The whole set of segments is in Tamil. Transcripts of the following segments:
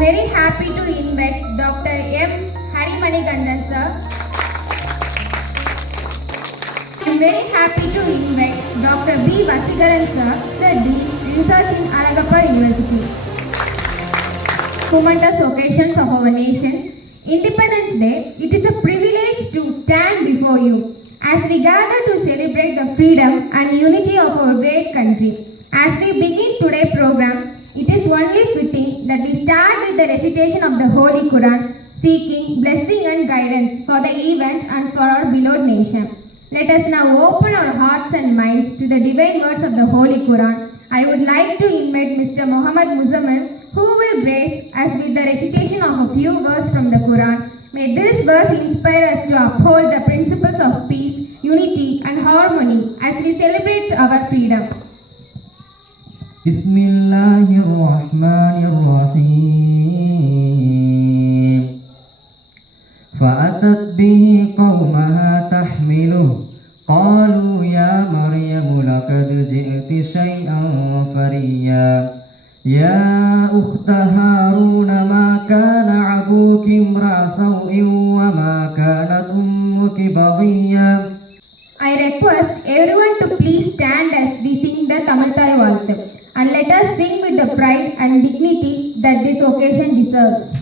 very happy to invite Dr. M. Harimanikandan sir. I'm very happy to invite Dr. B. Vasikaran sir, the Dean, Research in Alagappa University. Momentous occasions of our nation, Independence Day, it is a privilege to stand before you as we gather to celebrate the freedom and unity of our great country. As we begin today's program, it is only fitting that we start with the recitation of the Holy Quran, seeking blessing and guidance for the event and for our beloved nation. Let us now open our hearts and minds to the divine words of the Holy Quran. I would like to invite Mr. Muhammad Muzamil, who will grace us with the recitation of a few verses from the Quran. May this verse inspire us to uphold the principles of peace, unity, and harmony as we celebrate our freedom. بسم الله الرحمن الرحيم. فأتت به قومها تحمله. قالوا يا مريم لقد جئت شيئا فريا. يا أخت هارون ما كان أبوك امرأ سوء وما كانت أمك بغيا؟ I request everyone to please stand as we sing the Tamil Thai Valthu and let us sing with the pride and dignity that this occasion deserves.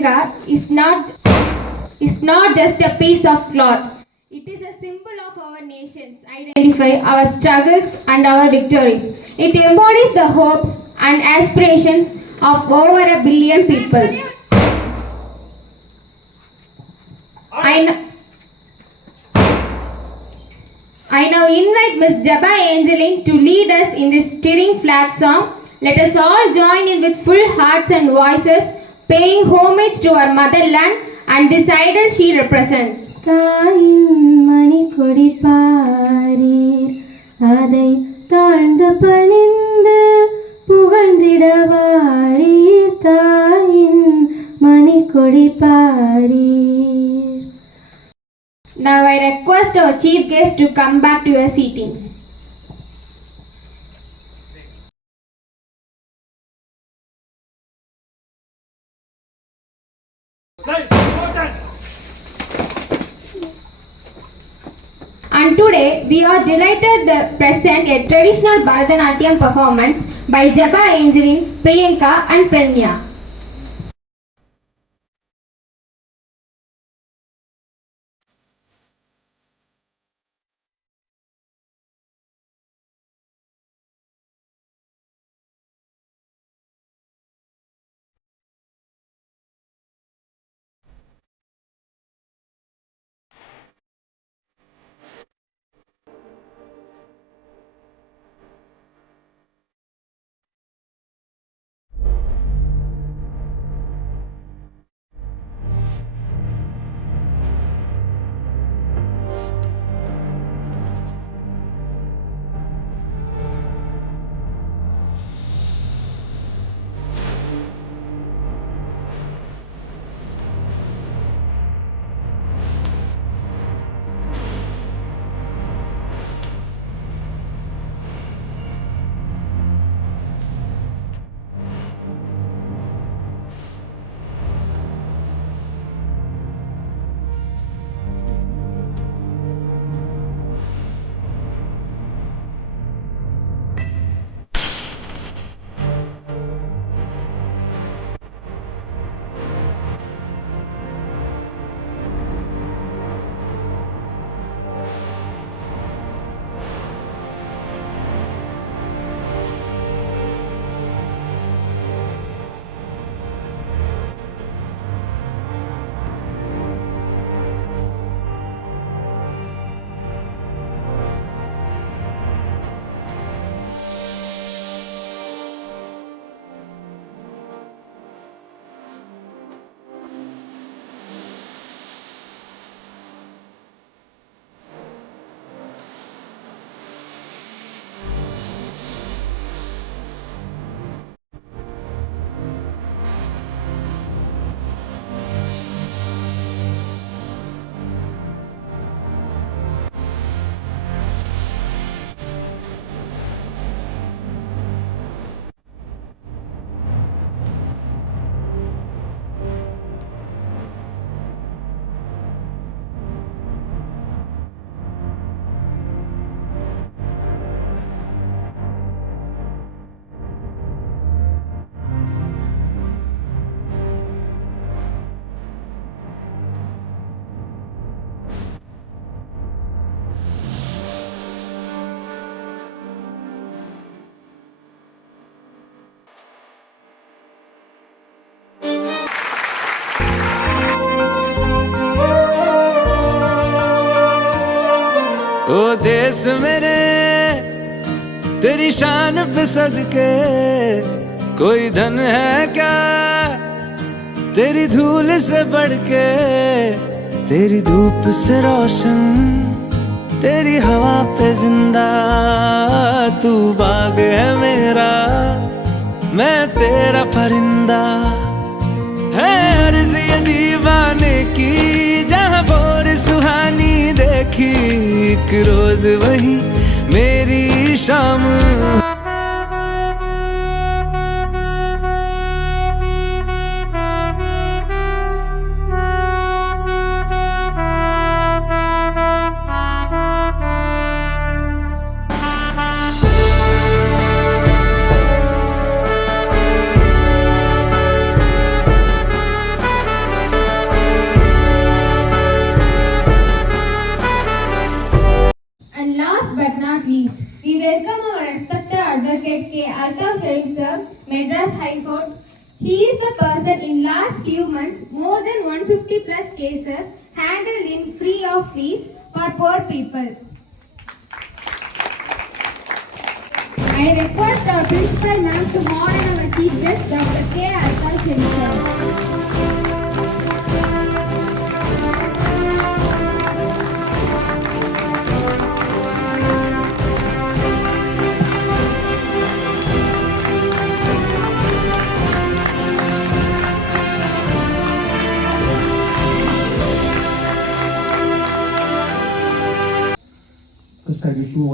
Beloved is not is not just a piece of cloth. It is a symbol of our nation's identify our struggles and our victories. It embodies the hopes and aspirations of over a billion people. I. I now invite Ms. Jabba Angeline to lead us in this stirring flag song. Let us all join in with full hearts and voices, paying homage to our motherland and this idol she represents. தாயின் மணி கொடி பாரீர் அதை தாழ்ந்து பணிந்து புகழ்ந்திடவாரீர் தாயின் மணி கொடி பாரீர் Now I request our chief guest to come back to your seatings. And today we are delighted to present a traditional Bharatanatyam performance by Jabba Angeline, Priyanka and Pranya. ओ देश मेरे, तेरी शान पे सदके, कोई धन है क्या? तेरी धूल से बढ़ के तेरी धूप से रोशन, तेरी हवा पे ज़िंदा, तू बाग है मेरा, मैं तेरा परिंदा। है अर्ज़ दीवाने की देखी एक रोज वही मेरी शाम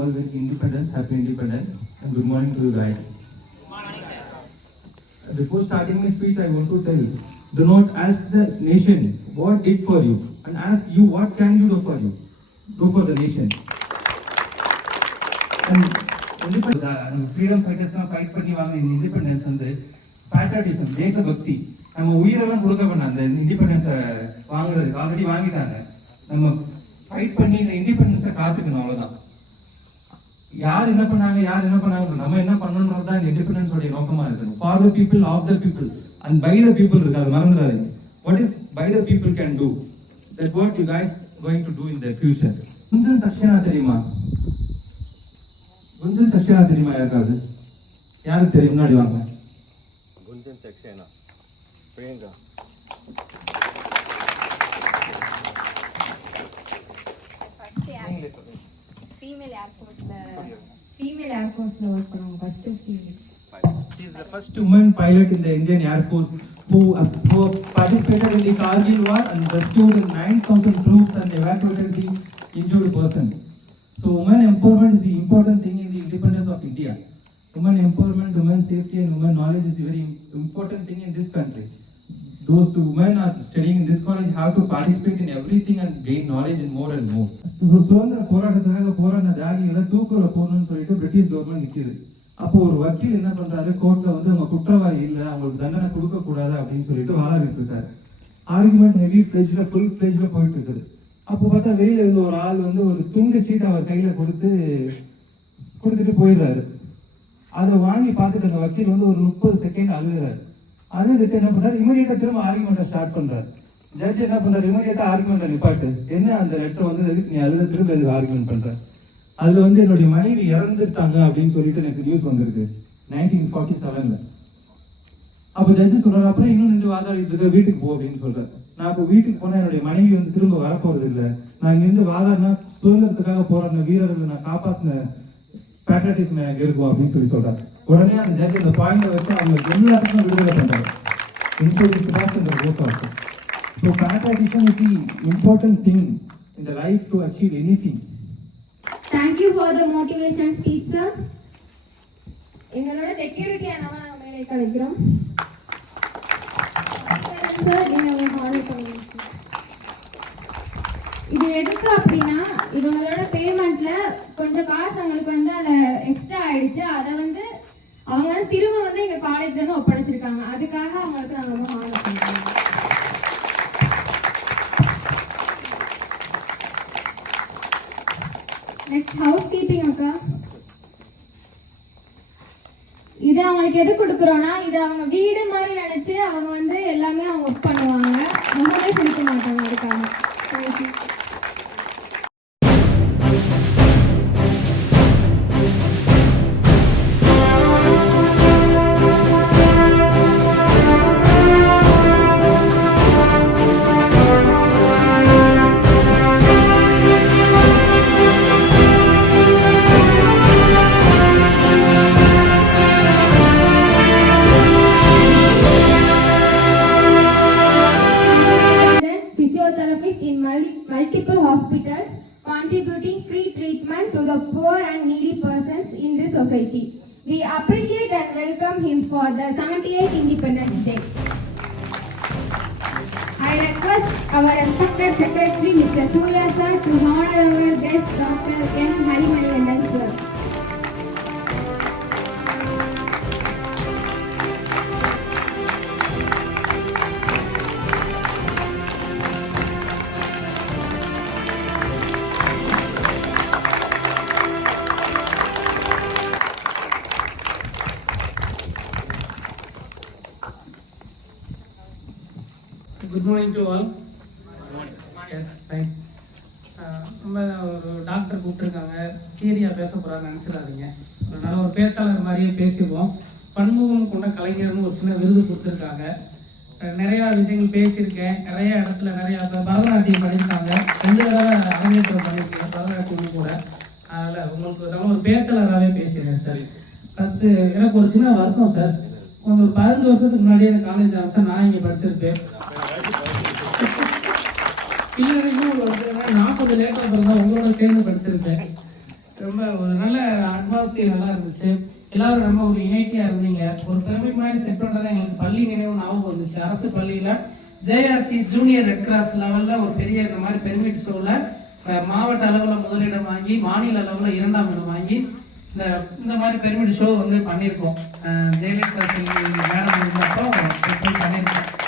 all very independence, happy independence, and good morning to you guys. Before starting my speech, I want to tell, do not ask the nation what did for you, and ask you what can you do for you. Do for the nation. And freedom ஃபைட்டர்ஸ்லாம் fight பண்ணி வாங்க இந்த இண்டிபெண்டன்ஸ் வந்து பேட்ரியாட்டிசம் தேசபக்தி நம்ம உயிரெல்லாம் கொடுக்க வேண்டாம் அந்த இண்டிபெண்டன்ஸை வாங்குறதுக்கு ஆல்ரெடி வாங்கிட்டாங்க நம்ம ஃபைட் பண்ணி இந்த இண்டிபெண்டன்ஸை காத்துக்கணும் அவ்வளவுதான் யார் என்ன பண்ணாங்க யார் என்ன பண்ணாங்க நம்ம என்ன பண்ணணும்ன்றது தான் இண்டிபெண்டன்ஸ் உடைய நோக்கமா இருக்கணும் for the people of the people and by the people இருக்கு. அது மறந்துடாதீங்க. What is by the people can do that what you guys going to do in the future Gunjan Saxena தெரியுமா? குஞ்சன் சக்ஷனா தெரியுமா? யாருக்காவது? யாருக்கு தெரியும்? முன்னாடி வாங்க. Gunjan Saxena Priyanka. Female ஏர்ஃபோர்ஸ்ல female ஏர்ஃபோர்ஸ்ல work பண்ணுவாங்க first female She is the first woman pilot in the Indian Air Force who, uh, who participated in the Kargil War and rescued 9,000 troops and evacuated the injured persons. So, women empowerment is the important thing in the independence of India. Women empowerment, women safety, and women knowledge is a very im- important thing in this country. Those two women are studying in this college have to participate in everything and gain knowledge and more and more. சுதந்திர போராட்டத்துக்காக போராடின தியாகிகளை தூக்குற போடணும்னு சொல்லிட்டு பிரிட்டிஷ் கவர்மெண்ட் நிக்குது. அப்போ ஒரு வக்கீல் என்ன பண்றாரு? கோர்ட்ல வந்து அவங்க குற்றவாளி இல்ல அவங்களுக்கு தண்டனை கொடுக்க கூடாது அப்படின்னு சொல்லிட்டு வாதாடிட்டு இருக்காரு. ஆர்குமெண்ட் ஹெவி ஃபிளேஜ்ல ஃபுல் ஃபிளேஜ்ல போயிட்டு இருக்குது. அப்போ பார்த்தா வெளியில இருந்த ஒரு ஆள் வந்து ஒரு துண்டு சீட் அவர் கையில கொடுத்து கொடுத்துட்டு போயிடுறாரு. அதை வாங்கி பார்த்துட்டு அந்த வக்கீல் வந்து ஒரு முப்பது செகண்ட் அழுகுறாரு. அழுதுட்டு என்ன பண்றாரு? இமீடியட்டா திரும்ப ஆர்குமெண்ட்டை ஸ்டார்ட் பண்றாரு. ஜட்ஜ் என்ன பண்றாரு? இமீடியட்டா ஆர்குமெண்ட் நிப்பாட்டு. என்ன அந்த லெட்டர் வந்து? நீ அதுல திரும்ப இது ஆர்குமெண்ட் பண்ற? அதுல வந்து என்னுடைய மனைவி இறந்துட்டாங்க அப்படின்னு சொல்லிட்டு எனக்கு நியூஸ் வந்திருக்கு. நைன்டீன் ஃபார்ட்டி செவன்ல அப்ப ஜட்ஜி சொல்றாரு அப்புறம் இன்னும் ரெண்டு வாதாடிட்டு இருக்க வீட்டுக்கு போ அப்படின்னு சொல்றாரு. நான் இப்போ வீட்டுக்கு போனா என்னுடைய மனைவி வந்து திரும்ப வரப்போறது இல்லை. நான் இங்க இருந்து வாதாடினா சுதந்திரத்துக்காக போராடின வீரர்களை நான் காப்பாத்தின பேட்ரியாட்டிசம் எனக்கு இருக்கும் அப்படின்னு சொல்லி சொல்றாரு. உடனே அந்த ஜட்ஜ் அந்த பாயிண்டை வச்சு அவங்க எல்லாத்துக்கும் விடுதலை பண்றாரு இன்க்ளூடிங் சுபாஷ் Chandra Bose also so patriotism is the important thing in the life to achieve any thing thank you for the motivation speech, sir எங்களோட செக்யூரிட்டி ஆனவங்க நாங்கள் மேலே கழிக்கிறோம் சார் நீங்க பண்ணுங்க இது எதுக்கு அப்படின்னா இவங்களோட பேமெண்ட்ல கொஞ்சம் காசு அவங்களுக்கு வந்து அதில் எக்ஸ்ட்ரா ஆயிடுச்சு. அதை வந்து அவங்க வந்து திரும்ப வந்து எங்க காலேஜ்ல இருந்து ஒப்படைச்சிருக்காங்க. அதுக்காக அவங்களுக்கு நாங்க ரொம்ப ஆர்டர் பண்ணுறோம் நெக்ஸ்ட் ஹவுஸ் கீப்பிங் அக்கா. இது அவங்களுக்கு எது கொடுக்குறோம்னா இது அவங்க வீடு மாதிரி நினைச்சு அவங்க வந்து எல்லாமே அவங்க ஒர்க் பண்ணுவாங்க. ரொம்பவே பிடிக்க மாட்டாங்க அதுக்காக. Good morning to all. Fine நம்ம ஒரு டாக்டர் கூப்பிட்டுருக்காங்க. தியரியாக பேச போகிறாங்க நினச்சிடாதீங்க. அதனால் ஒரு பேச்சாளர் மாதிரியே பேசிடுவோம். பன்முகம் கொண்ட கலைஞர்னு ஒரு சின்ன விருது கொடுத்துருக்காங்க. நிறையா விஷயங்கள் பேசியிருக்கேன். நிறைய இடத்துல நிறையா பரதநாட்டியம் பண்ணியிருக்காங்க. ரெண்டு தடவை அரங்கேற்றம் பண்ணியிருக்காங்க பரதநாட்டியமும் கூட. அதில் உங்களுக்கு நான் ஒரு பேச்சாளராகவே பேசியிருக்கேன் சார் ஃபஸ்ட்டு எனக்கு ஒரு சின்ன வருத்தம் சார் கொஞ்சம் ஒரு பதினஞ்சு வருஷத்துக்கு முன்னாடியே காலேஜ் ஆரம்பித்தா நான் இங்கே படிச்சிருப்பேன். இது வரைக்கும் வந்து நான் கொஞ்சம் லேட்டாக பிறந்தா உங்களோட சேர்ந்து படிச்சிருப்பேன். ரொம்ப ஒரு நல்ல அட்மாஸ்பியர் நல்லா இருந்துச்சு. எல்லாரும் ரொம்ப ஒரு இணைட்டியாக இருந்தீங்க. ஒரு பெருமை மாதிரி செட் பண்ணுறதா எங்களுக்கு பள்ளி நினைவு ஞாபகம் வந்துச்சு. அரசு பள்ளியில் ஜேஆர்சி ஜூனியர் ரெட் கிராஸ் லெவலில் ஒரு பெரிய இந்த மாதிரி பெருமிட் ஷோவில் மாவட்ட அளவில் முதலிடம் வாங்கி மாநில அளவில் இரண்டாம் இடம் வாங்கி இந்த இந்த மாதிரி பெருமிட் ஷோ வந்து பண்ணியிருக்கோம். அஹ் ஜெயலலிதா செல்வி மேடம் இருந்தப்போ பண்ணியிருக்கோம்.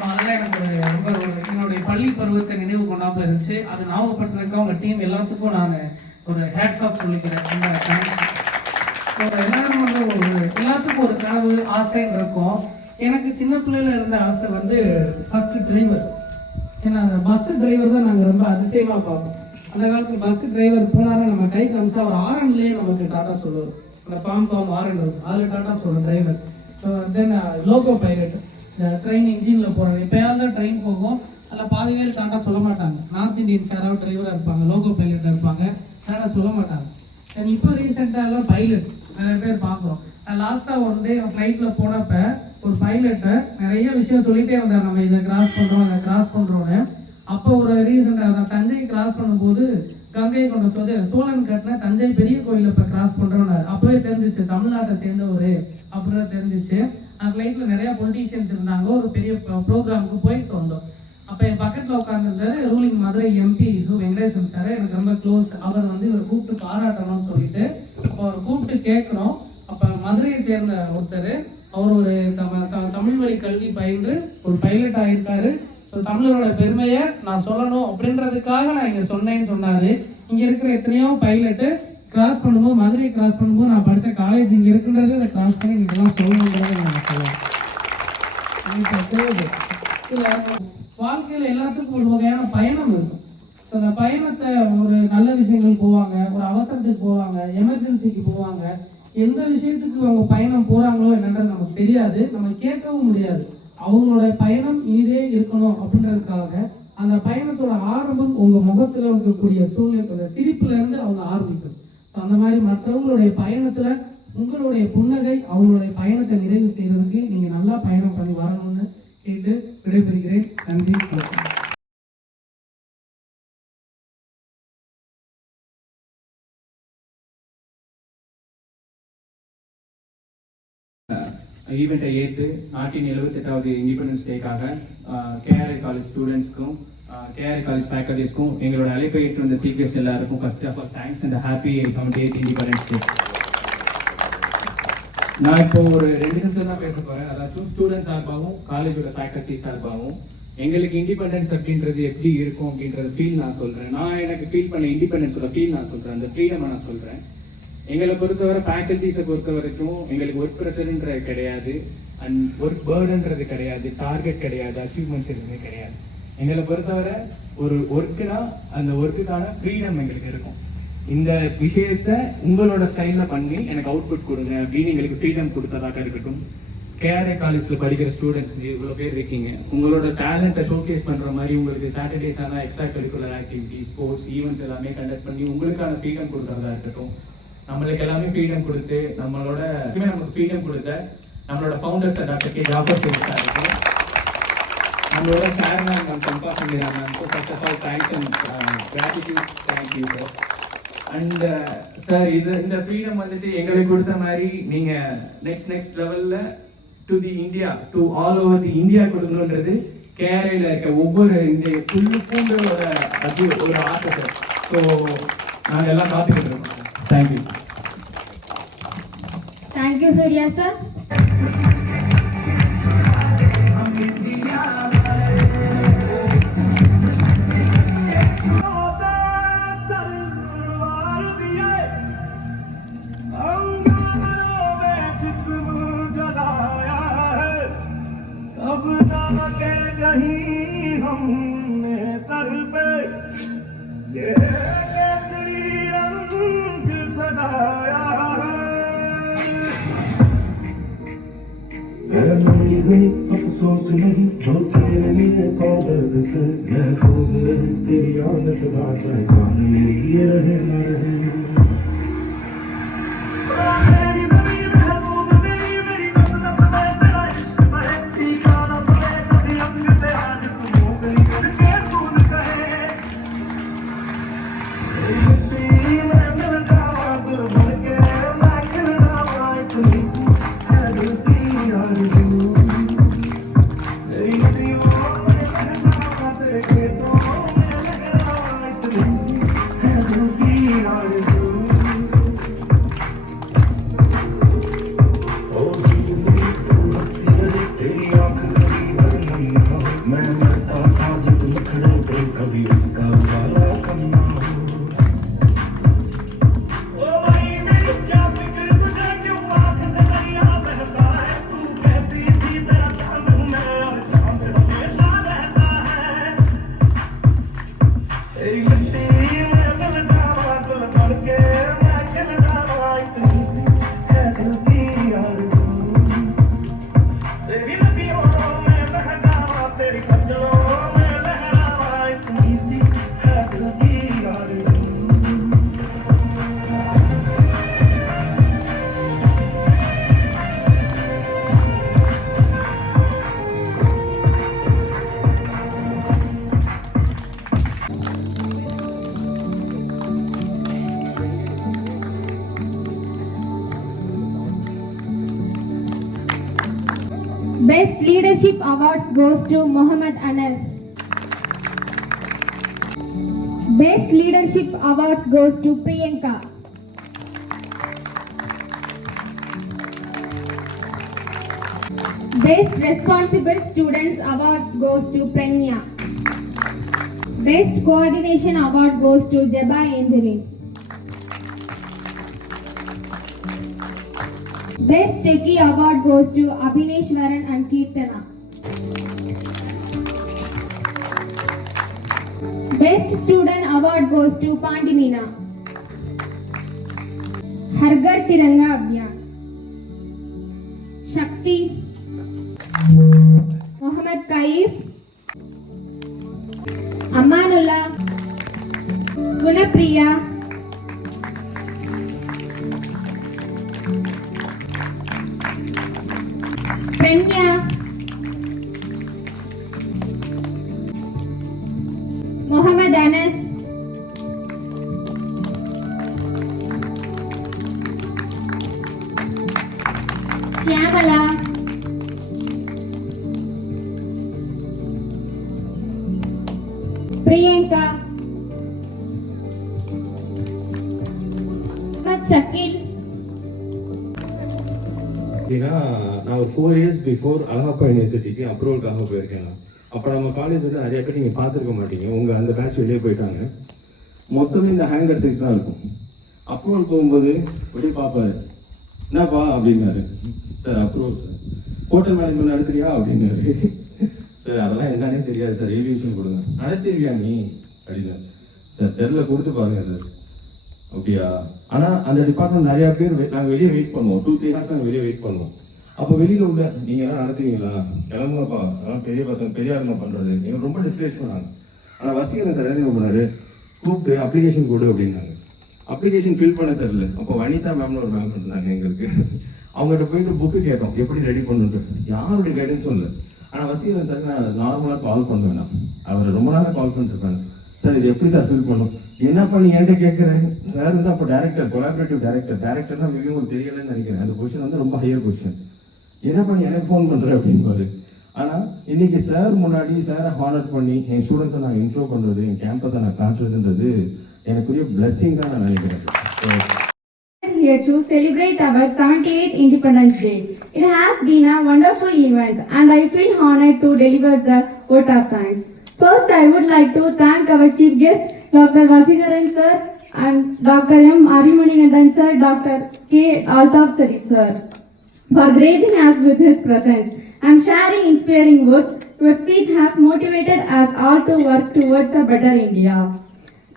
ஸோ அதெல்லாம் எனக்கு ஒரு ரொம்ப என்னுடைய பள்ளி பருவத்தை நினைவு கொண்டாமல் இருந்துச்சு. அது ஞாபகப்பட்டிருக்க அவங்க டீம் எல்லாத்துக்கும் நான் ஒரு ஹேட்ஸ் ஆஃப் சொல்லிக்கிறேன். ரொம்ப தேங்க்ஸ் ஸோ எல்லாரும் வந்து ஒரு எல்லாத்துக்கும் ஒரு கனவு ஆசைன்னு இருக்கும். எனக்கு சின்ன பிள்ளையில இருந்த ஆசை வந்து ஃபஸ்ட்டு டிரைவர் ஏன்னா அந்த பஸ்ஸு டிரைவர் தான் நாங்கள் ரொம்ப அதிசயமாக பார்ப்போம் அந்த காலத்தில் பஸ்ஸு டிரைவர் போனாலும் நம்ம கை காமிச்சா ஒரு ஆரன்லேயே நமக்கு டாட்டா சொல்லுவார். அந்த பாம் பாம் ஆரன் இருக்கும் அதில் டாட்டா சொல்லுவோம் driver so then loco pilot train இன்ஜினில் போகிறது எப்போயாவது ட்ரெயின் போகும். அதில் பாதி பேர் கரெக்டாக சொல்ல மாட்டாங்க. நார்த் இந்தியன்ஸ் யாராவது டிரைவராக இருப்பாங்க. லோகோ பைலட்டாக இருப்பாங்க. கரெக்டாக சொல்ல மாட்டாங்க. அண்ட் இப்போ ரீசெண்டாக எல்லாம் பைலட் நிறைய பேர் பார்க்குறோம். நான் லாஸ்ட்டாக ஒன் டே ஃப்ளைட்டில் போனப்ப ஒரு பைலட்டை நிறைய விஷயம் சொல்லிகிட்டே வந்தார். நம்ம இதை கிராஸ் பண்ணுறோம் அதை கிராஸ் பண்ணுறோன்னு அப்போ ஒரு ரீசெண்டாக தஞ்சை கிராஸ் பண்ணும்போது கங்கை கொண்ட சோதே சோழன் கட்டின தஞ்சை பெரிய கோயிலை இப்போ கிராஸ் பண்ணுறோன்னு அப்போவே தெரிஞ்சிச்சு தமிழ்நாட்டை சேர்ந்தவர் அப்படின்னு தெரிஞ்சிச்சு. அந்த ஃப்ளைட்டில் நிறைய பொலிட்டீஷியன்ஸ் இருந்தாங்க. ஒரு பெரிய ப்ரோக்ராமுக்கு போயிட்டு வந்தோம். அப்போ என் பக்கத்தில் உட்காந்துருந்தாரு ruling Madurai MP Su Venkatesan sir எனக்கு ரொம்ப க்ளோஸ் அவர் வந்து இவர் கூப்பிட்டு பாராட்டணும்னு சொல்லிட்டு அப்போ அவர் கூப்பிட்டு கேட்குறோம். அப்போ மதுரையை சேர்ந்த ஒருத்தர் அவர் ஒரு தம த- தமிழ் வழி கல்வி பயின்று ஒரு பைலட் ஆகியிருக்காரு ஸோ தமிழரோட பெருமையை நான் சொல்லணும் அப்படின்றதுக்காக நான் இங்கே சொன்னேன்னு சொன்னார். இங்கே இருக்கிற எத்தனையோ பைலட்டு கிராஸ் பண்ணும்போது மதுரை கிராஸ் பண்ணும்போது நான் படித்த காலேஜ் இங்கே இருக்குன்றது அதை கிராஸ் பண்ணி நீங்கள்லாம் சொல்லணுன்றதை நான் சொல்லுவேன் இல்லை வாழ்க்கையில் எல்லாத்துக்கும் ஒரு வகையான பயணம் இருக்கும் ஸோ அந்த பயணத்தை ஒரு நல்ல விஷயங்கள் போவாங்க ஒரு அவசரத்துக்கு போவாங்க எமர்ஜென்சிக்கு போவாங்க. எந்த விஷயத்துக்கு அவங்க பயணம் போகிறாங்களோ என்னன்றது நமக்கு தெரியாது. நம்ம கேட்கவும் முடியாது. அவங்களோட பயணம் இனிதே இருக்கணும் அப்படின்றதுக்காக அந்த பயணத்தோட ஆரம்பம் உங்கள் முகத்தில் இருக்கக்கூடிய சூழ்நிலை சிரிப்புலேருந்து அவங்க ஆரம்பிக்கும். அந்த மாதிரி மற்றவங்களுடைய பயணத்துல உங்களுடைய புன்னகை அவங்களுடைய பயணத்தை நிறைவு செய்யறதுக்கு நீங்க நல்லா பயணம் பண்ணி வரணும்னு கேட்டு விடைபெறுகிறேன். நன்றி வணக்கம். Uh, ஈவெண்ட்டை ஏற்று நாட்டின் எழுபத்தெட்டாவது இண்டிபெண்டன்ஸ் டேக்காக கேஆர்ஐ காலேஜ் ஸ்டூடெண்ட்ஸ்க்கும் கேஆர் காலேஜ் ஃபேக்கல்டிஸ்க்கும் எங்களோட அழைப்பை ஏற்று வந்த சீஃப் கெஸ்ட் எல்லாருக்கும் first of all thanks and happy seventy eight independence day நான் இப்போ ஒரு ரெண்டு நிமிஷம் தான் பேச போறேன். அதாச்சும் ஸ்டூடெண்ட் சார்பாகவும் காலேஜோட ஃபேக்கல்டி சார்பாகவும் எங்களுக்கு இண்டிபெண்டன்ஸ் அப்படின்றது எப்படி இருக்கும் அப்படின்றது ஃபீல் நான் சொல்றேன். நான் எனக்கு ஃபீல் பண்ண இண்டிபெண்டன்ஸோட ஃபீல் நான் சொல்றேன். அந்த ஃப்ரீடம் நான் சொல்றேன். எங்களை பொறுத்தவரை ஃபேக்கல்டிஸை பொறுத்த வரைக்கும் எங்களுக்கு ஒர்க் பிரச்சனைன்றது கிடையாது. அண்ட் ஒர்க் பேர்டுன்றது கிடையாது. டார்கெட் கிடையாது. அச்சீவ்மெண்ட்ஸ் எதுவுமே கிடையாது. எங்களை பொறுத்தவரை ஒரு ஒர்க்குனா அந்த ஒர்க்குக்கான ஃப்ரீடம் எங்களுக்கு இருக்கும். இந்த விஷயத்த உங்களோட ஸ்டைல்ல பண்ணி எனக்கு அவுட்புட் கொடுங்க அப்படின்னு எங்களுக்கு ஃப்ரீடம் கொடுத்ததாக இருக்கட்டும். கேஆர்ஏ காலேஜில் படிக்கிற ஸ்டூடெண்ட்ஸ் இவ்வளோ பேர் இருக்கீங்க. உங்களோட டேலண்ட்டை ஷோகேஸ் பண்ணுற மாதிரி உங்களுக்கு சாட்டர்டேஸ் ஆனால் extra curricular activity sports events எல்லாமே கண்டக்ட் பண்ணி உங்களுக்கான ஃப்ரீடம் கொடுக்குறதா இருக்கட்டும். நம்மளுக்கு எல்லாமே ஃப்ரீடம் கொடுத்து நம்மளோட நமக்கு ஃப்ரீடம் கொடுத்த நம்மளோட founders doctor K Jafar Singh sir இருக்கும் நம்மளோட சேர்மேன் மேம் சம்பா சங்கீரா ma'am first of all thanks and gratitude thank you sir and sir இது இந்த ஃப்ரீடம் வந்துட்டு எங்களுக்கு கொடுத்த மாதிரி நீங்கள் நெக்ஸ்ட் நெக்ஸ்ட் லெவலில் to the India to all over the India கொடுக்கணுன்றது கேரளையில் இருக்க ஒவ்வொரு இந்த புல்லு பூண்டோட அது ஒரு ஆசை சார் ஸோ நாங்கள் எல்லாம் காத்துக்கிட்டு இருக்கோம் thank you thank you Surya sir sir. अब जाके कहीं हमने सर पे अफसोस नहीं जो तेरे लिए सौ दर्द से महफूज रहे तेरी याद से बात जान मेरी ये Best Leadership Awards goes to Mohammed Anas. Best Leadership Award goes to Priyanka. Best Responsible Students Award goes to Pranya. Best Coordination Award goes to Jeba Angeline. Best Techie Award goes to Abhineshwaran and Kirtana. Best Student Award goes to Pandimina. Hargar Tiranga Abhiyan. Shakti. Mohammed Kaif. Amanullah. Gunapriya. Four years before Alagappa யூனிவர்சிட்டிக்கு அப்ரூவல்காக போயிருக்கேன் நான். அப்போ நம்ம காலேஜ் வந்து நிறைய பேர் நீங்கள் பார்த்துருக்க மாட்டீங்க. உங்கள் அந்த பேட்ச் வெளியே போயிட்டாங்க. மொத்தமே இந்த ஹேங்கர் சைஸ் தான் இருக்கும். அப்ரூவல் போகும்போது அப்படியே பார்ப்பாரு. என்னப்பா? அப்படின்னாரு. Sir approval sir hotel management நடத்துறியா? அப்படின்னாரு. சார் அதெல்லாம் என்னன்னே தெரியாது சார் ஏவியேஷன் கொடுங்க. நடத்திருவியா நீ? அப்படின்னு சார் தெரில கொடுத்து பாருங்க சார் அப்படியா? ஆனால் அந்த டிபார்ட்மெண்ட் நிறையா பேர் நாங்கள் வெளியே வெயிட் பண்ணுவோம். டூ த்ரீ ஹார்ஸ் நாங்கள் வெளியே வெயிட் பண்ணுவோம். அப்போ வெளியில உள்ள நீங்க எல்லாம் நடத்துவீங்களா? கிளம்புங்கப்பா. அதெல்லாம் பெரிய பசங்க பெரிய ஆளுங்க பண்றது நீங்க ரொம்ப டிஸ்பிளேஸ் பண்ணாங்க ஆனா வசீகரன் சார் என்ன பண்ணாரு? கூப்பிட்டு அப்ளிகேஷன் கொடு அப்படின்னாங்க அப்ளிகேஷன் ஃபில் பண்ண தெரியல. அப்போ வனிதா மேம்னு ஒரு மேம் இருந்தாங்க எங்களுக்கு. அவங்ககிட்ட போயிட்டு புக்கு கேட்டோம். எப்படி ரெடி பண்ணுறது? யாருடைய கைடன்ஸும் இல்லை. ஆனா வசீகரன் சார் நான் நார்மலா கால் பண்ணுவேன் அவர் ரொம்ப நாளா கால் பண்ணிருப்பேன் சார் இது எப்படி சார் ஃபில் பண்ணும்? என்ன பண்ணி என்கிட்ட கேட்குறேன் சார் வந்து அப்போ டேரக்டர் கொலாபரேட்டிவ் டேரக்டர் டேரக்டர் தான் மேபி உங்களுக்கு தெரியலன்னு நினைக்கிறேன். அந்த பொசிஷன் வந்து ரொம்ப ஹையர் பொசிஷன் என்ன பண்ணி எனக்கு ஃபோன் பண்ணுற அப்படின்பாரு ஆனால் இன்னைக்கு சார் முன்னாடி சாரை ஹானர் பண்ணி என் ஸ்டூடெண்ட்ஸை நான் இன்ட்ரோ பண்ணுறது என் கேம்பஸை நான் காட்டுறதுன்றது எனக்குரிய blessing தான் நான் நினைக்கிறேன் sir here to celebrate our 78th Independence Day. It has been a wonderful event and I feel honored to deliver the vote of thanks. First, I would like to thank our chief guest, Dr. Vasigaran sir and Dr. M. Arimaninandan sir, Dr. K. Altaf Sari sir for gracing us with his presence and sharing inspiring words. Your speech has motivated us all to work towards a better India.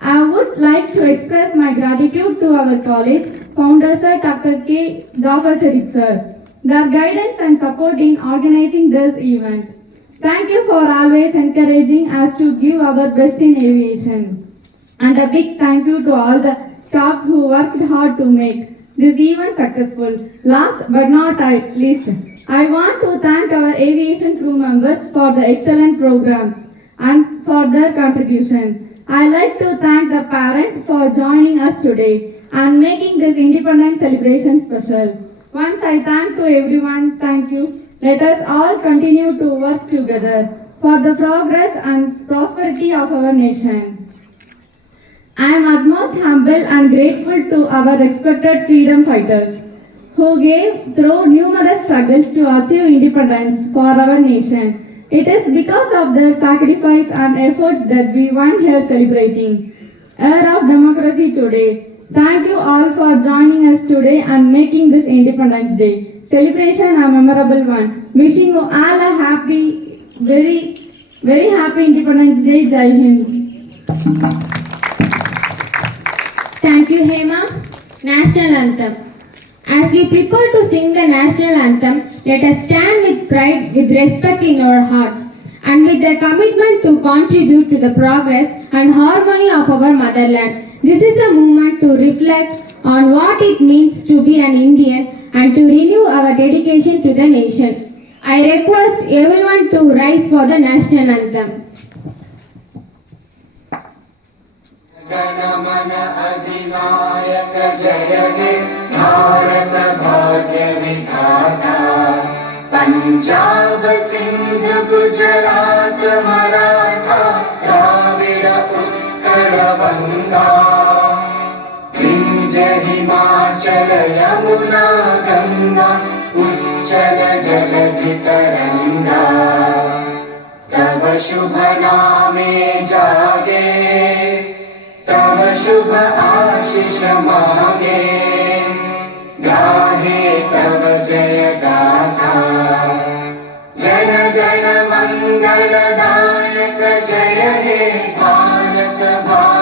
I would like to express my gratitude to our college founder Sir Dr. K. Jafar sir, their guidance and support in organizing this event. Thank you for always encouraging us to give our best in aviation. And a big thank you to all the staffs who worked hard to make this event successful. Last but not least, I want to thank our aviation crew members for the excellent programs and for their contribution. I like to thank the parents for joining us today and making this independence celebration special. Once I thank to everyone, thank you. Let us all continue to work together for the progress and prosperity of our nation. I am utmost humble and grateful to our respected freedom fighters who gave through numerous struggles to achieve independence for our nation. It is because of their sacrifice and effort that we won here celebrating. Era of democracy today. Thank you all for joining us today and making this Independence Day celebration a memorable one. Wishing you all a happy, very, very happy Independence Day. Jai Hind. You, Hema. National Anthem. As we prepare to sing the national anthem, let us stand with pride, with respect in our hearts, and with the commitment to contribute to the progress and harmony of our motherland. This is a moment to reflect on what it means to be an Indian and to renew our dedication to the nation. I request everyone to rise for the national anthem. गणमन अधिनायक जय हे भारत भाग्य विधाता पञ्जाब सिन्ध गुजरात मराठा द्राविड उत्कल गङ्गा विन्ध्य हिमाचल यमुना गङ्गा उच्चल जलधि तरङ्गा तव शुभ नामे शुभ आशिष मागे। गाहे तव जय गाथा जन गण मङ्गलदायक जय हे भारत विधाता